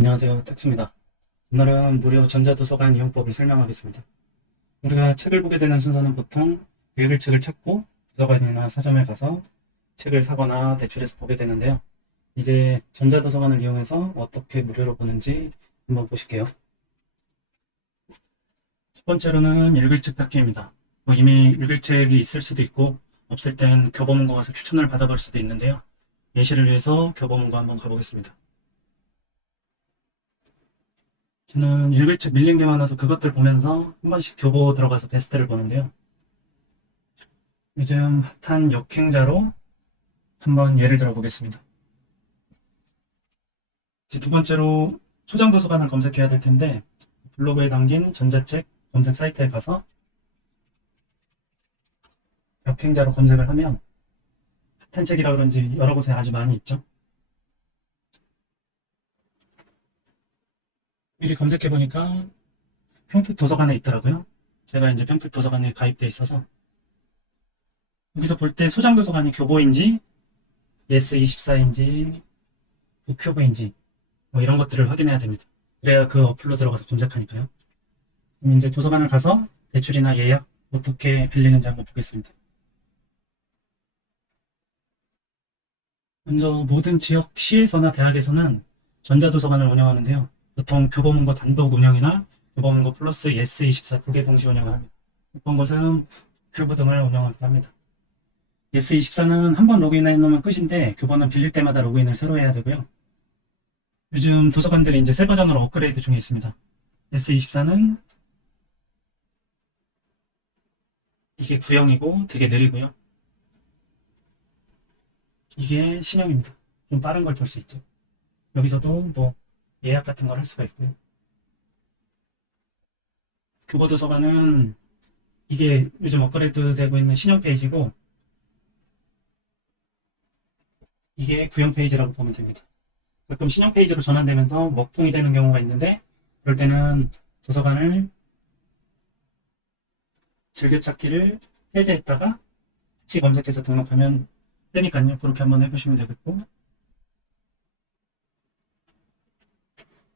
안녕하세요. 택수입니다. 오늘은 무료 전자도서관 이용법을 설명하겠습니다. 우리가 책을 보게 되는 순서는 보통 읽을 책을 찾고 도서관이나 서점에 가서 책을 사거나 대출해서 보게 되는데요. 이제 전자도서관을 이용해서 어떻게 무료로 보는지 한번 보실게요. 첫 번째로는 읽을 책 찾기입니다. 이미 읽을 책이 있을 수도 있고 없을 땐 교보문고 가서 추천을 받아볼 수도 있는데요. 예시를 위해서 교보문고 한번 가보겠습니다. 저는 읽을 책 밀린 게 많아서 그것들 보면서 한 번씩 교보 들어가서 베스트를 보는데요. 요즘 핫한 역행자로 한번 예를 들어 보겠습니다. 이제 두 번째로 소장도서관을 검색해야 될 텐데 블로그에 담긴 전자책 검색 사이트에 가서 역행자로 검색을 하면 핫한 책이라 그런지 여러 곳에 아주 많이 있죠. 미리 검색해 보니까 평택 도서관에 있더라고요. 제가 이제 평택 도서관에 가입돼 있어서 여기서 볼 때 소장도서관이 교보인지 예스24인지 북큐브인지 이런 것들을 확인해야 됩니다. 그래야 그 어플로 들어가서 검색하니까요. 그럼 이제 도서관을 가서 대출이나 예약 어떻게 빌리는지 한번 보겠습니다. 먼저 모든 지역 시에서나 대학에서는 전자도서관을 운영하는데요. 보통 교보문고 단독 운영이나 교보문고 플러스 예스24 두 개 동시 운영을 합니다. 어떤 곳은 큐브 등을 운영하기도 합니다. 예스24는 한 번 로그인해 놓으면 끝인데 교보는 빌릴 때마다 로그인을 새로 해야 되고요. 요즘 도서관들이 이제 새 버전으로 업그레이드 중에 있습니다. 예스24는 이게 구형이고 되게 느리고요. 이게 신형입니다. 좀 빠른 걸 볼 수 있죠. 여기서도 뭐 예약 같은 걸 할 수가 있고요. 교보도서관은 이게 요즘 업그레이드 되고 있는 신형 페이지고 이게 구형 페이지라고 보면 됩니다. 가끔 신형 페이지로 전환되면서 먹통이 되는 경우가 있는데 그럴 때는 도서관을 즐겨찾기를 해제했다가 다시 검색해서 등록하면 되니까요. 그렇게 한번 해보시면 되겠고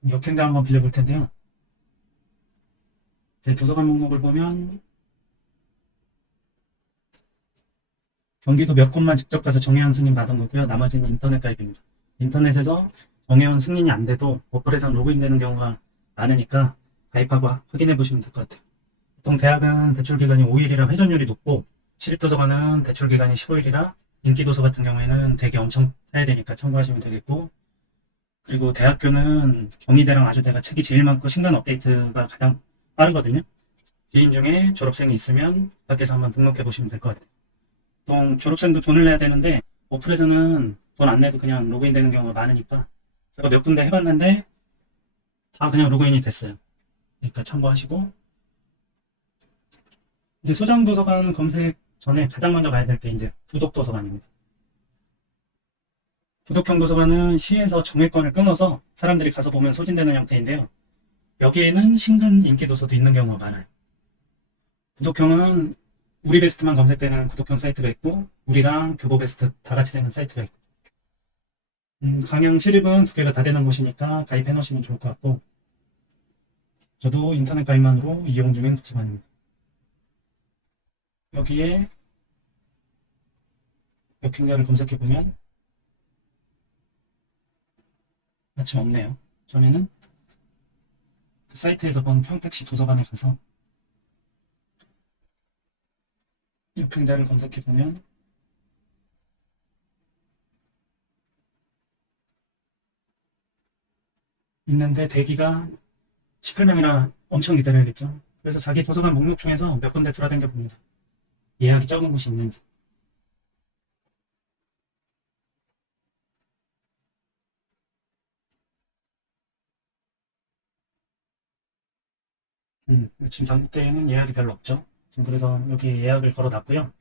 역행자 한번 빌려볼 텐데요. 제 도서관 목록을 보면 경기도 몇 곳만 직접 가서 정회원 승인 받은 거고요. 나머지는 인터넷 가입입니다. 인터넷에서 정회원 승인이 안 돼도 어플에서 로그인 되는 경우가 많으니까 가입하고 확인해 보시면 될 것 같아요. 보통 대학은 대출 기간이 5일이라 회전율이 높고 시립도서관은 대출 기간이 15일이라 인기도서 같은 경우에는 되게 엄청 사야 되니까 참고하시면 되겠고 그리고 대학교는 경희대랑 아주대가 책이 제일 많고 신간 업데이트가 가장 빠르거든요. 지인 중에 졸업생이 있으면 밖에서 한번 등록해 보시면 될 것 같아요. 보통 졸업생도 돈을 내야 되는데 어플에서는 돈 안 내도 그냥 로그인 되는 경우가 많으니까 제가 몇 군데 해봤는데 다 그냥 로그인이 됐어요. 그러니까 참고하시고 이제 소장도서관 검색 전에 가장 먼저 가야 될 게 이제 구독도서관입니다. 구독형 도서관은 시에서 정액권을 끊어서 사람들이 가서 보면 소진되는 형태인데요. 여기에는 신간 인기도서도 있는 경우가 많아요. 구독형은 우리 베스트만 검색되는 구독형 사이트가 있고 우리랑 교보 베스트 다 같이 되는 사이트가 있고 강양 시립은 두 개가 다 되는 곳이니까 가입해 놓으시면 좋을 것 같고 저도 인터넷 가입만으로 이용 중인 도서관입니다. 여기에 역행자를 검색해보면 마침 없네요. 전에는 그 사이트에서 본 평택시 도서관에 가서 역행자를 검색해보면 있는데 대기가 18명이라 엄청 기다려야겠죠. 그래서 자기 도서관 목록 중에서 몇 군데 돌아다녀 봅니다. 예약이 적은 곳이 있는지. 지금 장대에는 예약이 별로 없죠. 지금 그래서 여기 예약을 걸어놨고요.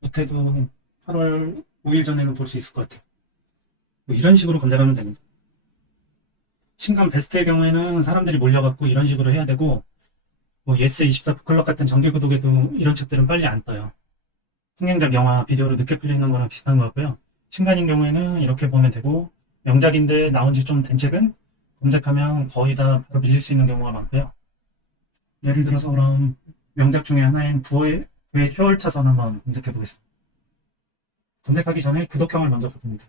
못해도 8월 5일 전에는 볼 수 있을 것 같아요. 뭐 이런 식으로 검색하면 됩니다. 신간 베스트의 경우에는 사람들이 몰려갖고 이런 식으로 해야 되고 뭐 예스24 북클럽 같은 정기구독에도 이런 책들은 빨리 안 떠요. 흥행작 영화 비디오로 늦게 풀리는 거랑 비슷한 것 같고요. 신간인 경우에는 이렇게 보면 되고 명작인데 나온 지 좀 된 책은 검색하면 거의 다 바로 밀릴 수 있는 경우가 많고요. 예를 들어서 그럼 명작 중에 하나인 부의 추월차선 한번 검색해 보겠습니다. 검색하기 전에 구독형을 먼저 바꿉니다.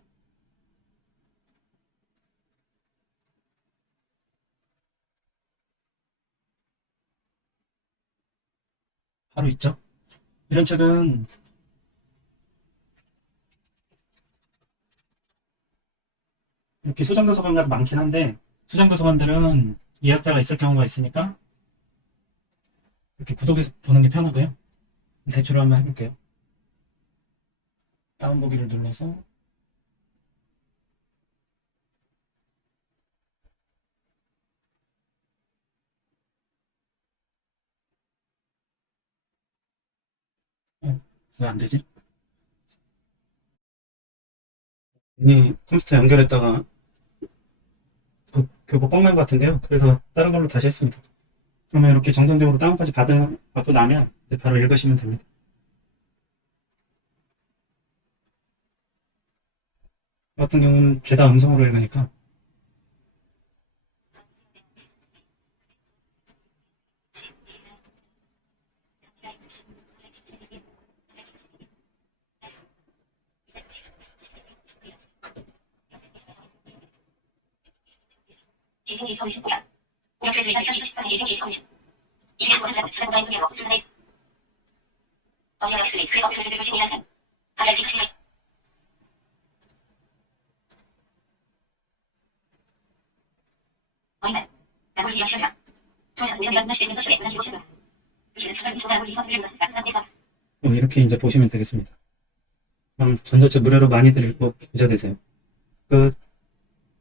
바로 있죠. 이런 책은 이렇게 소장도서관가도 많긴 한데 소장도서관들은 예약자가 있을 경우가 있으니까 이렇게 구독해서 보는 게 편하고요. 대출을 한번 해볼게요. 다운보기를 눌러서 왜 안 되지? 이미 컴퓨터 연결했다가 교보 뻥난 것 같은데요. 그래서 다른 걸로 다시 했습니다. 그러면 이렇게 정상적으로 다운까지 받고 나면 이제 바로 읽으시면 됩니다. 같은 경우는 죄다 음성으로 읽으니까 예정기 서울시 구역 구역을 위한 2014 예정기 서울시 이시간 보안사고 부산자인 중에 먹고 출근해 언어 역술이 그업 교수들을 진행한 한 RRG 수신을 어이만 나물 위한 시험이라 조사 우선이란 시대는 것이 문화 요시고 이는 부산 조사 우리 헌을 무한 나타난 데서 이렇게 이제 보시면 되겠습니다. 그럼 전자책 무료로 많이들 읽고 부자 되세요. 끝.